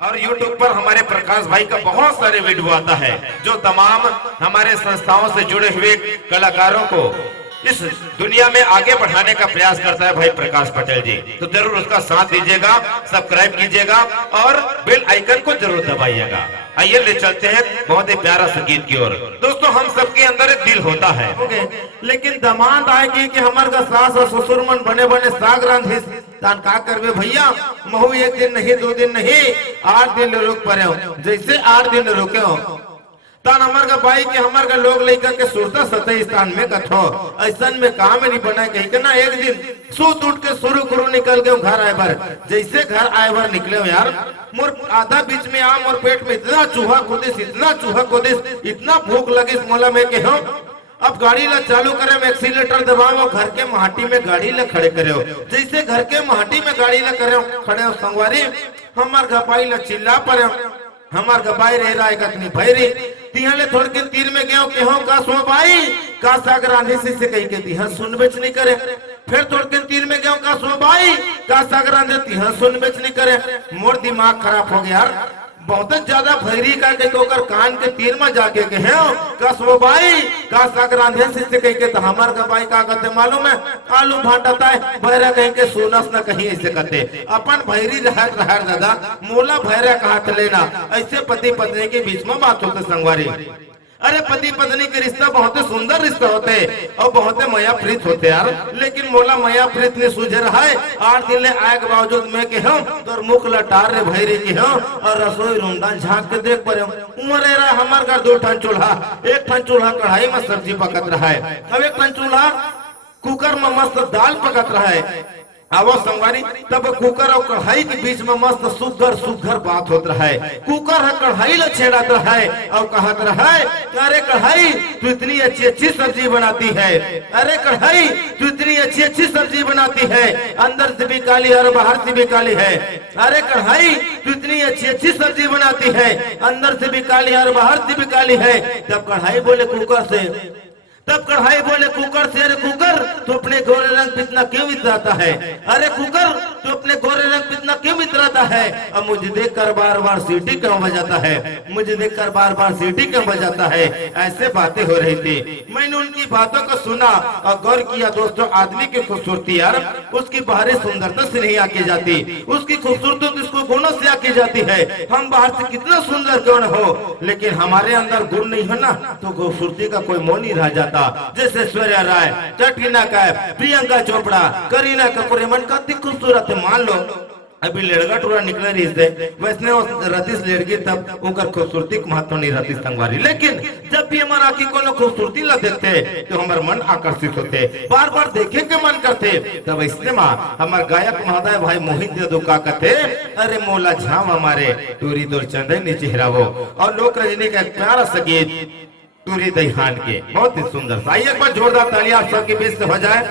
और YouTube पर हमारे प्रकाश भाई का बहुत सारे वीडियो आता है जो तमाम हमारे संस्थाओं से जुड़े हुए कलाकारों को इस दुनिया में आगे बढ़ाने का प्रयास करता है भाई प्रकाश पटेल जी। तो जरूर उसका साथ दीजिएगा, सब्सक्राइब कीजिएगा और बेल आइकन को जरूर दबाइएगा। आइए ले चलते हैं बहुत ही प्यारा संगीत की ओर। दोस्तों हम सबके अंदर एक दिल होता है, लेकिन दमाद आएगी कि हमार का सास और ससुर मन बने बने साग रांधे तान का करवे भैया। महू एक दिन नहीं, 2 दिन नहीं, 8 दिन रुक पड़े। जैसे 8 दिन रुके हो तान हमार का भाई के हमार का लोग लेकर के सुरता सतही स्थान में कथो ऐसा में काम नहीं बना कही के ना। एक दिन सूत उठ के शुरू करू निकल गए घर आए बार। जैसे घर आए बार निकले हो यार, मोर आधा बीच में आम और पेट में इतना चूहा कुदिस, इतना चूहा कुदिस, इतना भूख लगी मोला में के हो। अब गाड़ी ला चालू करे, एक्सीलेटर दबाओ, घर के माटी में गाड़ी ला खड़े करे हो। जैसे घर के माटी में गाड़ी ला करे खड़े हो संगवारी हमार घपाई ला चिल्ला पड़े। हमार गपाई रह रहा है कतनी भैरी तिहले थोड़ के तीर में गयो के हो का सो भाई का साग रांधे से कही के तिहा सुन बेच नहीं करे। फिर थोड़ के तीर में गयो का सो भाई का साग रांधे तिहा सुन बेच नहीं करे। मोर दिमाग खराब हो गया यार, बहुत ज्यादा भैरी का के ओकर कान के तीर में जाके के है का सो भाई का साग रांधे से कही के। तो हमार का भाई का कहते मालूम है आलू भांटाता है भैरा कहीं के सोनस न कहीं ऐसे कहते अपन भैरी रहत रहर दादा मोला भैरा कहा लेना। ऐसे पति पत्नी के बीच में बात होते संगवारी। अरे पति पत्नी के रिश्ता बहुत सुंदर रिश्ता होते और बहुत माया प्रीत होते यार, लेकिन मोला माया प्रीत ने सूझे रहा है। 8 दिन ले आए के बावजूद मैं के हम तो मुख लटार रे भैरे के हम और रसोई रूमदान झांक के देख पड़े उमर रहा हमार का 2 ठन चूल्हा, 1 ठन चूल्हा कढ़ाई में सब्जी पकत रहा है, अब 1 ठन चूल्हा कुकर में मस्त दाल पकत रहा है। आवो संगवारी तब कुकर और कढ़ाई के बीच में मस्त सुघर सुघर बात होता है। कुकर है कढ़ाई ला छेड़ाता है और कहत रहा है अरे कढ़ाई तू इतनी अच्छी अच्छी सब्जी बनाती है, अरे कढ़ाई तू इतनी अच्छी अच्छी सब्जी बनाती है, अंदर से भी काली और बाहर से भी काली है। अरे कढ़ाई तू इतनी अच्छी अच्छी सब्जी बनाती है, अंदर से भी काली और बाहर से भी काली है। तब कढ़ाई बोले कुकर से, तब कढ़ाई बोले कुकर से, अरे कुकर तू अपने गोरे रंग पे इतना क्यों इतराता है, अरे कुकर तू अपने गोरे रंग पे इतना क्यों इतराता है। अब मुझे देखकर बार बार सीटी क्यों बजाता है, मुझे देखकर बार बार सीटी क्यों बजाता है। ऐसे बातें हो रही थी, मैंने उनकी बातों को सुना और गौर किया। दोस्तों आदमी की खूबसूरती यार उसकी बाहरी सुंदरता से नहीं आकी जाती, उसकी खूबसूरती उसको गुणों से आकी जाती है। हम बाहर से कितना सुंदर क्यों न हो, लेकिन हमारे अंदर गुण नहीं है ना तो खूबसूरती का कोई मोह नहीं रह जाता। जैसे ऐश्वर्या राय, कैटरीना कैफ, प्रियंका चोपड़ा, करीना कपूर मन का खूबसूरत है। मान लो अभी लड़का टूरा निकले रही थे वैसने रतीश लड़की तब उनकर खूबसूरती के महत्व नहीं रहती संगवारी। लेकिन जब भी हमारा आखी को खूबसूरती ला देखते तो हमारे मन आकर्षित होते, बार बार देखे के मन करते। तब इसने माँ हमारे गायक महोदय भाई मोहित देदो का कहते अरे मोला झाम हमारे टूरी दूर चंदनी चेहरा वो। और लोक रजनी का एक प्यारा सा गीत टूरी दहिहान के बहुत ही सुंदर सा। एक बार जोरदार ताली आप सबके बीच से हो जाए,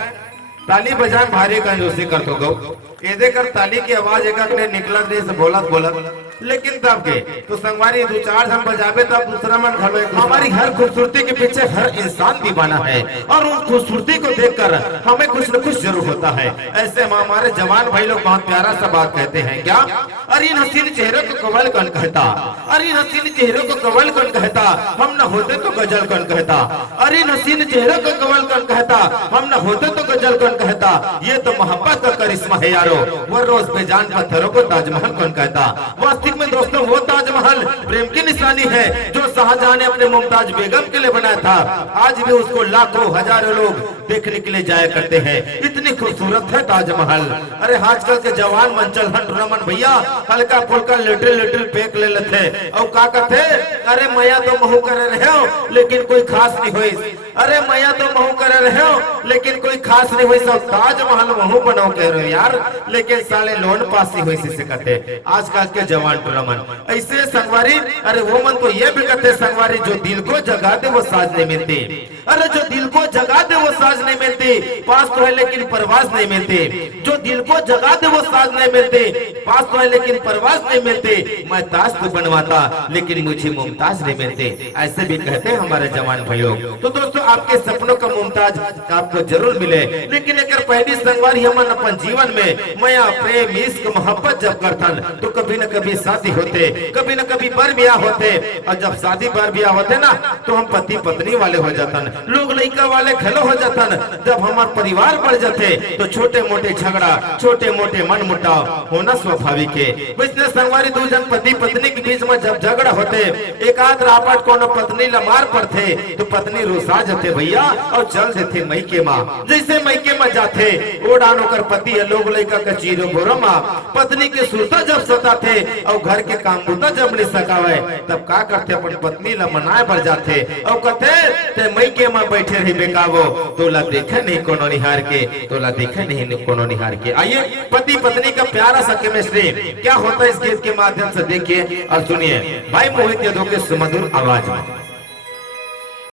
ताली बजान भारी कंजूसी कर तो गो ये देकर ताली की आवाज एक ने निकला दे से बोलत बोलत। लेकिन तब के तो संगवारी 2-4 हम बजावे तब दूसरा मन घलो। हमारी हर खूबसूरती के पीछे हर इंसान दीवाना है और उस खूबसूरती को देखकर हमें कुछ न कुछ जरूर होता है। ऐसे हमारे जवान भाई लोग बहुत प्यारा सा बात कहते हैं क्या, अरे हसीन चेहरे को कवल कौन कहता, अरे हसीन चेहरे को कवल कौन कहता, हम न होते तो गजल कौन कहता, अरे हसीन चेहरे को कवल कौन कहता, हम न होते तो गजल कौन कहता। ये तो मोहब्बत का करिश्मा है यारो, वो रोज बेजान पत्थरों को ताजमहल कौन कहता। वास्तविक में दोस्तों वो ताजमहल प्रेम की निशानी है जो शाहजहां ने अपने मुमताज बेगम के लिए बनाया था। आज भी उसको लाखों हजारों लोग देखने के लिए जाया करते हैं, इतनी खूबसूरत है ताजमहल। अरे आजकल के जवान मंचल रमन भैया हल्का फुल्का लिटिल लिटिल पेक ले लेते और का कहते अरे मैया तो महू कर रहे हो लेकिन कोई खास नहीं हुई, अरे मैया तो महू कर रहे हो लेकिन कोई खास नहीं हुई। सब ताजमहल महू बनाओ कह रहे हो यार, लेकिन साले लोन पास ही हुई से कहते आजकल के जवान टूरमन ऐसे संगवारी। अरे वो मन तो ये भी कहते संगवारी जो दिल को जगा दे वो साज नहीं मिलती, अरे जो दिल को जगा दे वो साज नहीं मिलती। पास तो है लेकिन परवाज नहीं मिलती, जो दिल को जगा दे वो साज नहीं मिलते, पास तो है लेकिन परवाज नहीं मिलते, मैं ताज तो बनवाता लेकिन मुझे मुमताज नहीं मिलते, ऐसे भी कहते हैं हमारे जवान भाइयों। तो दोस्तों आपके सपनों का मुमताज आपको जरूर मिले, लेकिन अगर पहली संगवारी हमन अपन जीवन में माया प्रेम इश्क मोहब्बत जब करतन तो कभी न कभी शादी होते, कभी न कभी बर ब्याह होते, और जब शादी बर ब्याह होते ना तो हम पति पत्नी वाले हो जातन, लोग लड़का वाले खेलो हो जातन। जब हमार परिवार बढ़ जाते तो छोटे मोटे झगड़ा, छोटे मोटे मन मुटाव होना स्वाभाविक है। वैसे संगवारी दो जन पति पत्नी के बीच में जब झगड़ा होते, एक आध रापट कोनो पत्नी ला मार पड़ते तो पत्नी रुसा जाते भैया और चल देते मैके माँ। जैसे मैके में जाते ओडान होकर पति है लोग लड़का का चीरो बोरो माँ, पत्नी के सुरता जब सताते और घर के काम बुता जब नहीं सकावे तब का करते अपन पत्नी ला मनाए बढ़ जाते और कहते ते मैके में बैठे रही बेकावो, तोला देखे नहीं कोनो निहार के, तोला देखे नहीं कोनो निहार के। आइए पति पत्नी का प्यारा सा केमिस्ट्री क्या होता है इस गीत के माध्यम से देखिए और सुनिए भाई मोहित यादव के सुमधुर आवाज में।